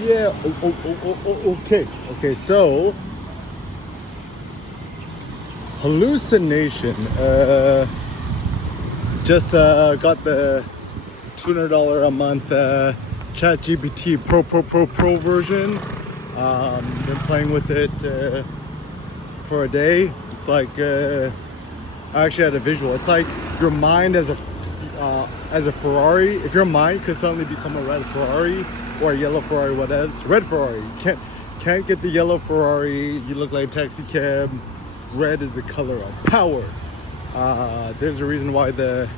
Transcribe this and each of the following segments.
Yeah. Okay. So, hallucination. Just got the $200 a month ChatGPT Pro version. Been playing with it for a day. It's like I actually had a visual. It's like your mind as a Ferrari. If your mind could suddenly become a red Ferrari or a yellow Ferrari, whatever. Red Ferrari. You can't get the yellow Ferrari. You look like a taxi cab. Red is the color of power. There's a reason why the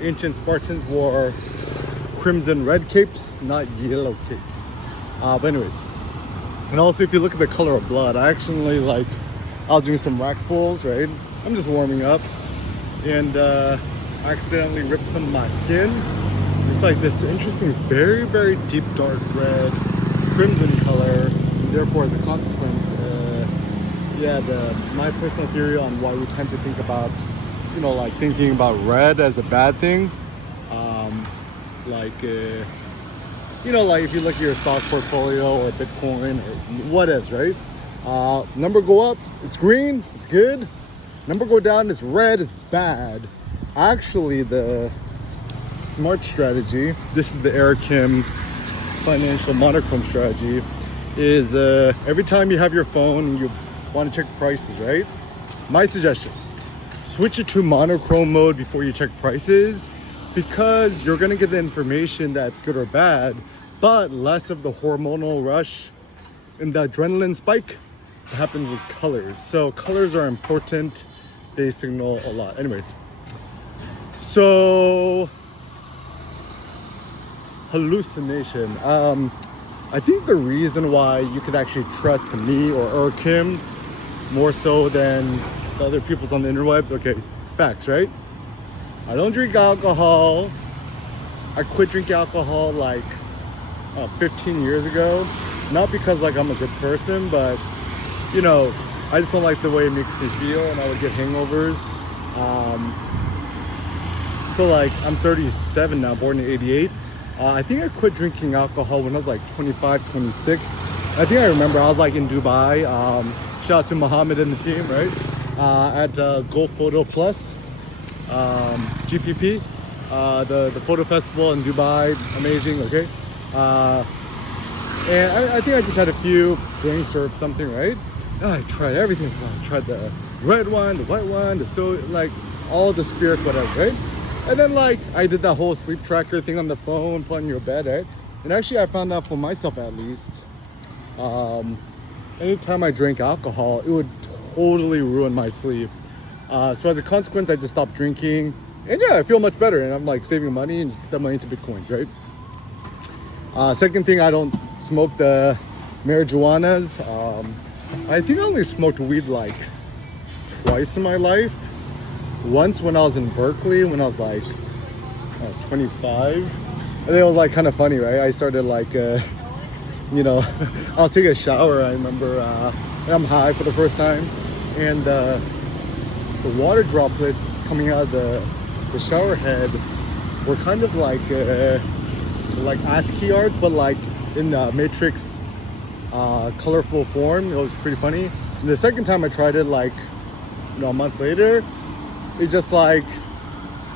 ancient Spartans wore crimson red capes, not yellow capes. But anyways, and also if you look at the color of blood, I actually I was doing some rack pulls, right? I'm just warming up, and I accidentally ripped some of my skin. It's like this interesting, very, very deep dark red, crimson color. Therefore, as a consequence, my personal theory on why we tend to think about, thinking about red as a bad thing, if you look at your stock portfolio or Bitcoin or what is, right? Number go up, it's green, it's good. Number go down, it's red, it's bad. Actually, the smart strategy, this is the Eric Kim financial monochrome strategy, is every time you have your phone and you want to check prices, right? My suggestion, switch it to monochrome mode before you check prices, because you're going to get the information that's good or bad, but less of the hormonal rush and the adrenaline spike that happens with colors. So colors are important. They signal a lot. Anyways, so hallucination. I think the reason why you could actually trust me or Kim more so than the other people's on the interwebs, okay, facts, right? I don't drink alcohol. I quit drinking alcohol 15 years ago. Not because I'm a good person, but I just don't like the way it makes me feel, and I would get hangovers. So I'm 37 now, born in 88. I think I quit drinking alcohol when I was 25, 26. I think I remember I was in Dubai. Shout out to Mohammed and the team, right? At Go Photo Plus, GPP, the photo festival in Dubai, amazing, okay? And I think I just had a few drinks or something, right? And I tried everything. So I tried the red one, the white one, all the spirits, whatever, right? And then I did that whole sleep tracker thing on the phone, put on your bed, right? And actually I found out for myself at least, anytime I drank alcohol, it would totally ruin my sleep. So as a consequence, I just stopped drinking. And yeah, I feel much better. And I'm saving money and just put that money into Bitcoins, right? Second thing, I don't smoke the marijuanas. I think I only smoked weed twice in my life. Once when I was in Berkeley, when I was 25. And it was kind of funny, right? I started I was taking a shower, I remember, and I'm high for the first time. And the water droplets coming out of the shower head were kind of like ASCII art, but in Matrix colorful form. It was pretty funny. And the second time I tried it, a month later, it just it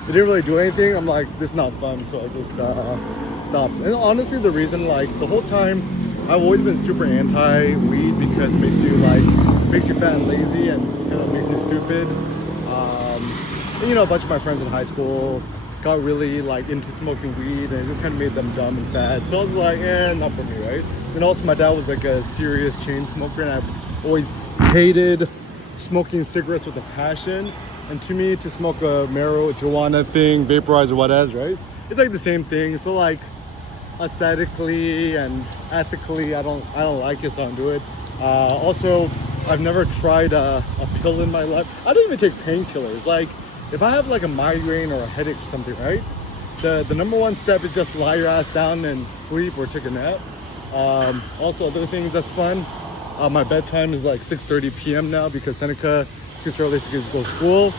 didn't really do anything. I'm this is not fun, so I just stopped. And honestly, the reason the whole time I've always been super anti-weed because it makes you fat and lazy and kind of makes you stupid. And, a bunch of my friends in high school got really into smoking weed, and it just kind of made them dumb and fat. So I was not for me, right? And also my dad was a serious chain smoker, and I've always hated smoking cigarettes with a passion. And to me, to smoke a marijuana thing, vaporizer, whatever, right? It's the same thing. So aesthetically and ethically, I don't like it, so I don't do it. Also, I've never tried a pill in my life. I don't even take painkillers. If I have a migraine or a headache or something, right? The number one step is just lie your ass down and sleep or take a nap. Also, other things that's fun. My bedtime is like 6:30 p.m. now because Seneca sleeps early so he can go to school.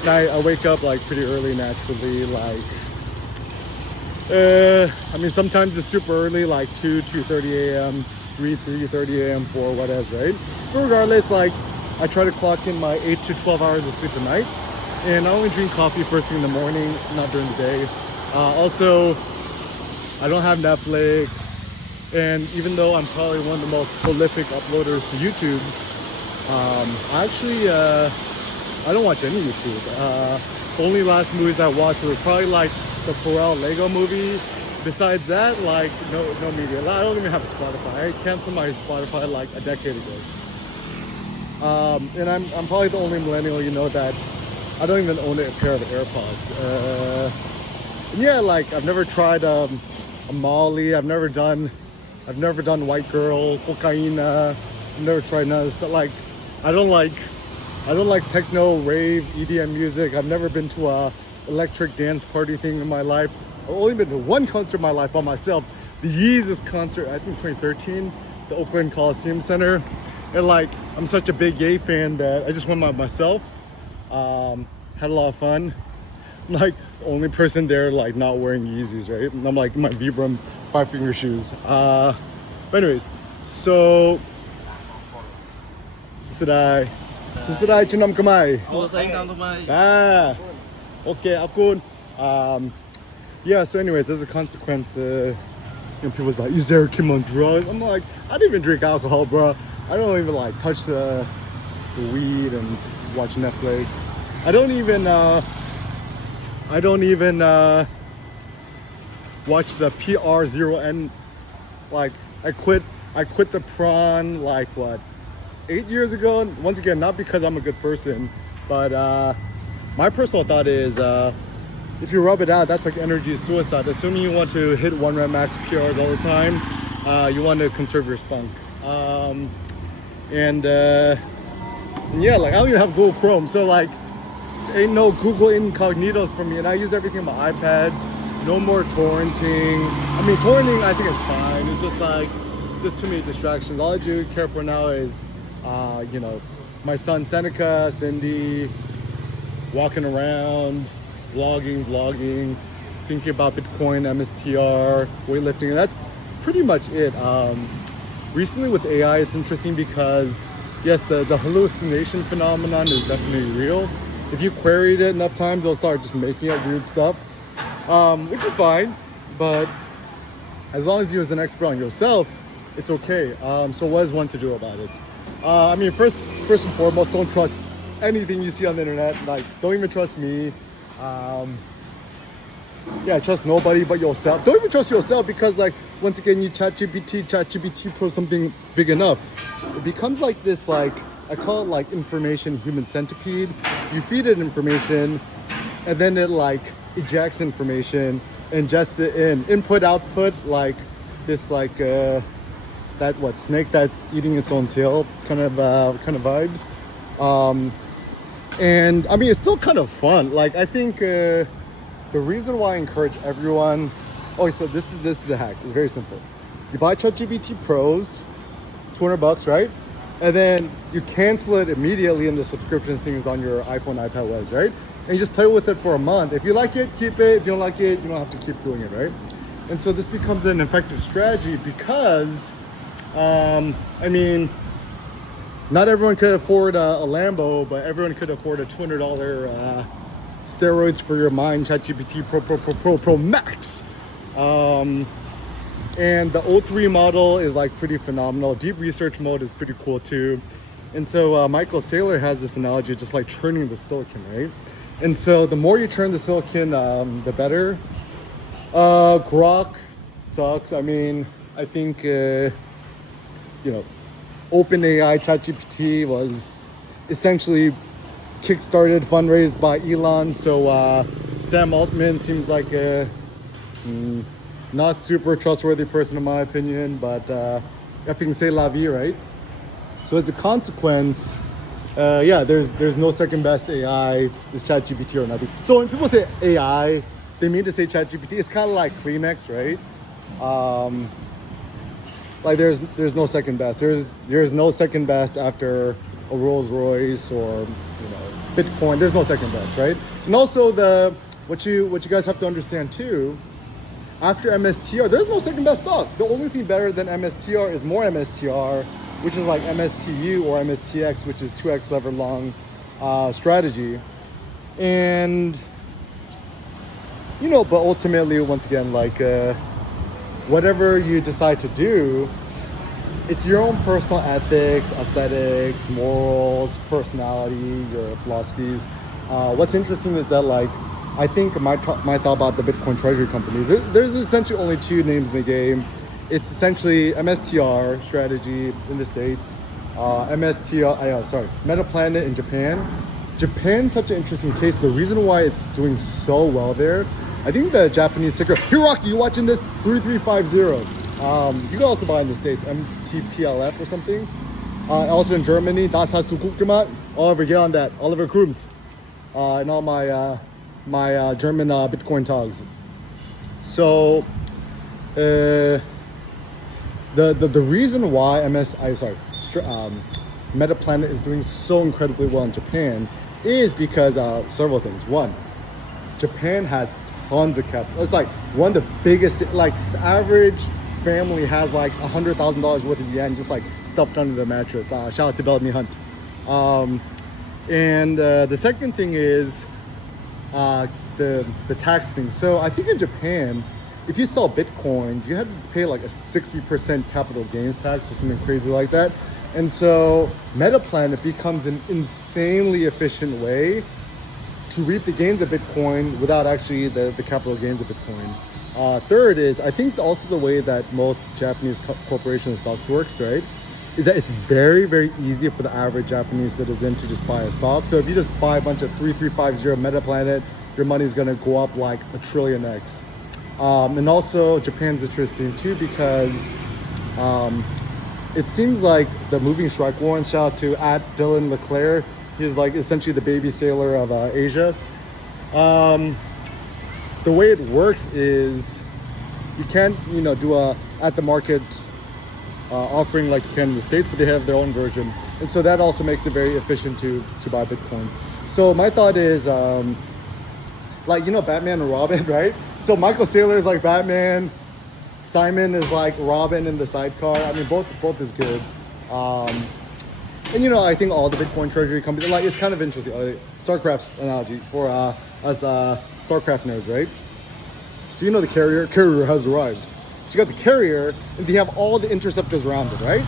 And I wake up like pretty early naturally, like I mean sometimes it's super early, like 2:30 a.m., 3:30 a.m., 4, whatever, right? But regardless, like I try to clock in my 8 to 12 hours of sleep a night. And I only drink coffee first thing in the morning, not during the day. Also, I don't have Netflix. And even though I'm probably one of the most prolific uploaders to YouTube's, I don't watch any YouTube. Only last movies I watched were probably like the Pharrell Lego movie. Besides that, like no media. I don't even have Spotify. I canceled my Spotify like a decade ago. And I'm probably the only millennial that I don't even own a pair of AirPods. Yeah, like I've never tried a Molly. I've never done white girl, cocaine. I've never tried none of this stuff. Like I don't like techno, rave, EDM music. I've never been to a electric dance party thing in my life. I've only been to one concert in my life by myself. The Yeezus concert, I think 2013, the Oakland Coliseum Center. And like I'm such a big Ye fan that I just went by myself. Had a lot of fun. I'm like the only person there like not wearing Yeezys, right? And I'm like my Vibram 5-finger shoes. But anyways, so Sesuai Chinam Kamai. Okay, Akun. Yeah, so anyways, as a consequence, people's like, is there Kim on drugs? I'm like, I don't even drink alcohol, bro. I don't even like touch the weed and watch Netflix. I don't even watch the PR0N. Like I quit the prawn like what 8 years ago. And once again, not because I'm a good person, but my personal thought is if you rub it out, that's like energy suicide. Assuming you want to hit 1 rep max PRs all the time, you want to conserve your spunk. And yeah, like I don't even have Google Chrome, so like ain't no Google incognitos for me, and I use everything on my iPad. No more torrenting. I mean, torrenting I think is fine. It's just like there's too many distractions. All I do care for now is my son Seneca, Cindy, walking around, vlogging, thinking about Bitcoin, MSTR, weightlifting, and that's pretty much it. Recently with AI, it's interesting because yes, the hallucination phenomenon is definitely real. If you queried it enough times, they'll start just making up weird stuff, which is fine. But as long as you're an expert on yourself, it's okay. So what is one to do about it? I mean, first and foremost, don't trust anything you see on the internet. Like, don't even trust me. Yeah, trust nobody but yourself. Don't even trust yourself because, like, once again, you ChatGPT Pro something big enough, it becomes like this, like, I call it like information human centipede. You feed it information, and then it like ejects information, ingests it in, input output, like this, like snake that's eating its own tail kind of vibes. And I mean, it's still kind of fun. Like I think the reason why I encourage everyone. Oh, so this is the hack. It's very simple. You buy ChatGPT Pros, $200, right? And then you cancel it immediately, and the subscription thing is on your iPhone, iPad, whatever, right? And you just play with it for a month. If you like it, keep it. If you don't like it, you don't have to keep doing it, right? And so this becomes an effective strategy because, I mean, not everyone could afford a Lambo, but everyone could afford a $200 steroids for your mind ChatGPT Pro Max. And the O3 model is like pretty phenomenal. Deep research mode is pretty cool too. And so Michael Saylor has this analogy, just like churning the silicon, right? And so the more you churn the silicon, the better. Grok sucks. I mean, I think, OpenAI ChatGPT was essentially kickstarted, fundraised by Elon. So Sam Altman seems like a not super trustworthy person in my opinion, but if you can say la vie, right? So as a consequence, there's no second best AI, is ChatGPT or nothing. So when people say AI, they mean to say ChatGPT. It's kind of like Kleenex, right? like there's no second best. There's no second best after a Rolls Royce or Bitcoin. There's no second best, right? And also what you guys have to understand too, after MSTR, there's no second best stock. The only thing better than MSTR is more MSTR, which is like MSTU or MSTX, which is 2x levered long strategy. And but ultimately, once again, like whatever you decide to do, it's your own personal ethics, aesthetics, morals, personality, your philosophies. What's interesting is that, like, I think my thought about the Bitcoin treasury companies, there's essentially only two names in the game. It's essentially MSTR strategy in the States, Metaplanet in Japan. Japan's such an interesting case. The reason why it's doing so well there, I think the Japanese ticker, Hiroki, you watching this? 3350. You can also buy in the States, MTPLF or something. Also in Germany, Das hast du gut gemacht. Oliver, get on that. Oliver Krums. And all my German Bitcoin tags. So, the reason why Metaplanet is doing so incredibly well in Japan is because several things. One, Japan has tons of capital. It's like one of the biggest, like the average family has like $100,000 worth of yen just like stuffed under the mattress. Shout out to Bellamy Hunt. And the second thing is the tax thing. So I think in Japan, if you sell Bitcoin, you have to pay like a 60% capital gains tax or something crazy like that. And so Metaplanet becomes an insanely efficient way to reap the gains of Bitcoin without actually the capital gains of Bitcoin. Third is, I think also the way that most Japanese corporation stocks works, right, is that it's very, very easy for the average Japanese citizen to just buy a stock. So if you just buy a bunch of 3350 Metaplanet, your money's gonna go up like a trillion X. And also Japan's interesting too because it seems like the moving strike warrant, shout out to @Dylan Leclerc. He's like essentially the baby sailor of Asia. The way it works is you can't, do a at the market offering like you can in the States, but they have their own version. And so that also makes it very efficient to buy Bitcoins. So my thought is, Batman and Robin, right? So Michael Saylor is like Batman. Simon is like Robin in the sidecar. I mean, both is good. And I think all the Bitcoin treasury companies, like, it's kind of interesting. StarCraft's analogy for us StarCraft nerds, right? So the carrier has arrived. So you got the carrier, and you have all the interceptors around it, right?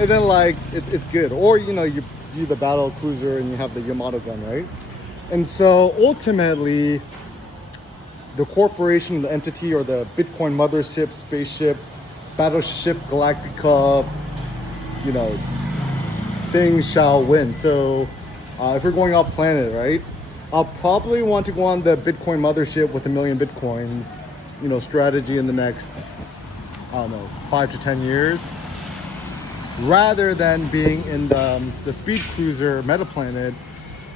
And then like it's good. Or you the battle cruiser and you have the Yamato gun, right? And so ultimately, the corporation, the entity, or the Bitcoin mothership, spaceship, battleship, Galactica, thing shall win. So if we're going off planet, right, I'll probably want to go on the Bitcoin mothership with 1 million Bitcoins, strategy in the next, 5 to 10 years, rather than being in the speed cruiser Metaplanet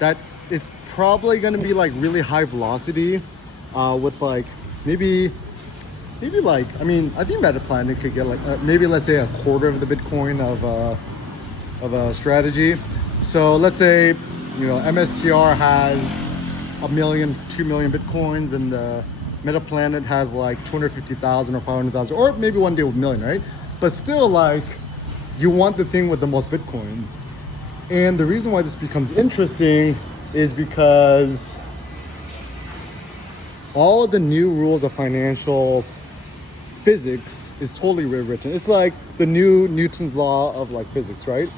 that is probably going to be like really high velocity with like maybe like, I think Metaplanet could get like maybe let's say a quarter of the Bitcoin of a strategy. So let's say MSTR has 1 million, 2 million Bitcoins, and the Metaplanet has like 250,000 or 500,000, or maybe one day with 1 million, right? But still, like, you want the thing with the most Bitcoins. And the reason why this becomes interesting is because all the new rules of financial physics is totally rewritten. It's like the new Newton's law of like physics, right?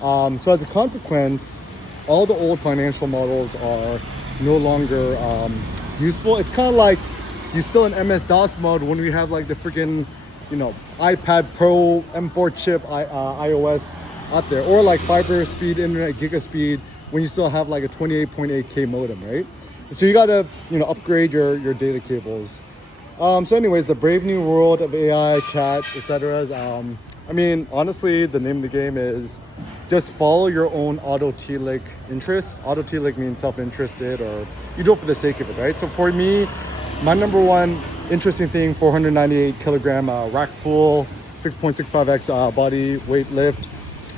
So as a consequence, all the old financial models are no longer useful. It's kind of like you're still in MS-DOS mode when we have like the freaking, iPad Pro M4 chip iOS out there, or like fiber speed internet, giga speed, when you still have like a 28.8K modem, right? So you gotta, upgrade your data cables. So anyways, the brave new world of AI, chat, etc. Honestly, the name of the game is just follow your own autotelic interests. Autotelic means self-interested, or you do it for the sake of it, right? So for me, my number one interesting thing, 498 kilogram rack pool 6.65x body weight lift,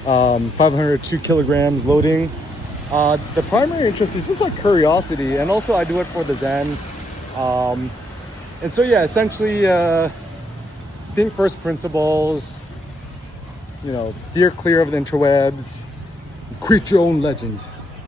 502 kilograms loading. The primary interest is just like curiosity, and also I do it for the Zen. And so yeah, essentially think first principles, you know, steer clear of the interwebs, create your own legend.